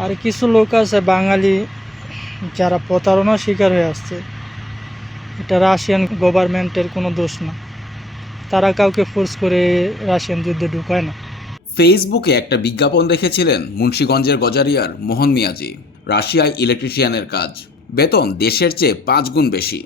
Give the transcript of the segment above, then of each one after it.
আর কিছু লোক আছে বাঙালি যারা প্রতারণার শিকার হয়ে আসছে। এটা রাশিয়ান গভর্নমেন্টের কোনো দোষ না, তারা কাউকে ফোর্স করে রাশিয়ান যুদ্ধে ঢুকায় না। ফেসবুকে একটা বিজ্ঞাপন দেখেছিলেন মুন্সিগঞ্জের গজারিয়ার মোহন মিয়াজি। রাশিয়ায় ইলেকট্রিশিয়ানের কাজ, বেতন দেশের চেয়ে 5 গুণ বেশি।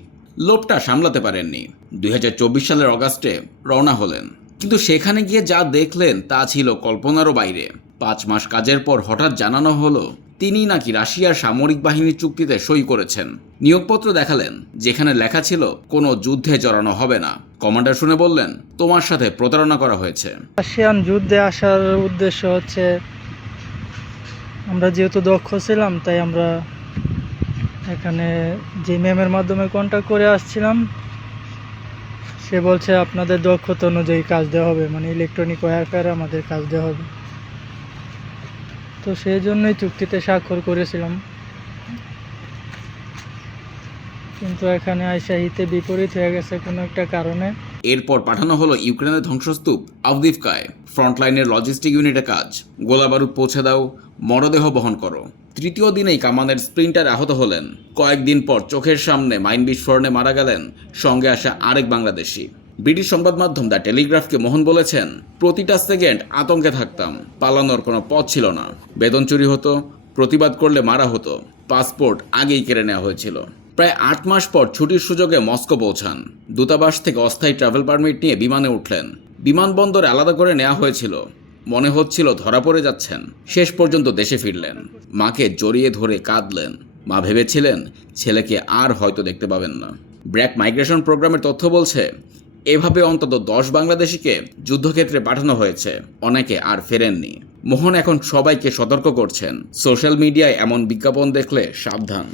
লোভটা সামলাতে পারেননি, 2024 সালের অগাস্টে রওনা হলেন। কিন্তু সেখানে গিয়ে যা দেখলেন তা ছিল কল্পনারও বাইরে। 5 মাস কাজের পর হঠাৎ জানানো হলো তিনি নাকি রাশিয়ার সামরিক বাহিনীর চুক্তিতে সই করেছেন। নিয়োগপত্র দেখালেন, যেখানে লেখা ছিল কোনো যুদ্ধে জড়ানো হবে না। কমান্ডার শুনে বললেন, তোমার সাথে প্রতারণা করা হয়েছে। রাশিয়ান যুদ্ধে আসার উদ্দেশ্য হচ্ছে, আমরা যেহেতু দক্ষ ছিলাম তাই আমরা এখানে যে ম্যামের মাধ্যমে কন্ট্যাক্ট করে আসছিলাম, সে বলছে আপনাদের দক্ষতা অনুযায়ী কাজ দেওয়া হবে, মানে ইলেকট্রনিক ওয়্যারফেয়ারে আমাদের কাজ দেওয়া হবে। তো সেই জন্যই চুক্তিতে স্বাক্ষর করেছিলাম, কিন্তু এখানে আইসা হিতে বিপরীত হয়ে গেছে কোনো একটা কারণে। এরপর পাঠানো হলো ইউক্রেনের ধ্বংসস্তূপ আভদিভকায়। ফ্রন্টলাইনের লজিস্টিক ইউনিটে কাজ, গোলাবারুদ পৌঁছে দাও, মরদেহ বহন করো। তৃতীয় দিনেই কামানের স্প্রিন্টার আহত হলেন। কয়েকদিন পর চোখের সামনে মাইন বিস্ফোরণে মারা গেলেন সঙ্গে আসা আরেক বাংলাদেশি। ব্রিটিশ সংবাদ মাধ্যম দ্য টেলিগ্রাফকে মোহন বলেছেন, প্রতিটা সেকেন্ড আতঙ্কে থাকতাম, পালানোর কোনো পথ ছিল না। বেতন চুরি হতো, প্রতিবাদ করলে মারা হতো, পাসপোর্ট আগেই কেড়ে নেওয়া হয়েছিল। প্রায় 8 মাস পর ছুটির সুযোগে মস্কো পৌঁছান। দূতাবাস থেকে অস্থায়ী ট্রাভেল পারমিট নিয়ে বিমানে উঠলেন। বিমানবন্দরে আলাদা করে নেওয়া হয়েছিল, মনে হচ্ছিল ধরা পড়ে যাচ্ছেন। শেষ পর্যন্ত দেশে ফিরলেন, মাকে জড়িয়ে ধরে কাঁদলেন। মা ভেবেছিলেন ছেলেকে আর হয়তো দেখতে পাবেন না। ব্র্যাক মাইগ্রেশন প্রোগ্রামের তথ্য বলছে, এভাবে অন্তত 10 বাংলাদেশিকে যুদ্ধক্ষেত্রে পাঠানো হয়েছে, অনেকে আর ফেরেননি। মোহন এখন সবাইকে সতর্ক করছেন, সোশ্যাল মিডিয়ায় এমন বিজ্ঞাপন দেখলে সাবধান।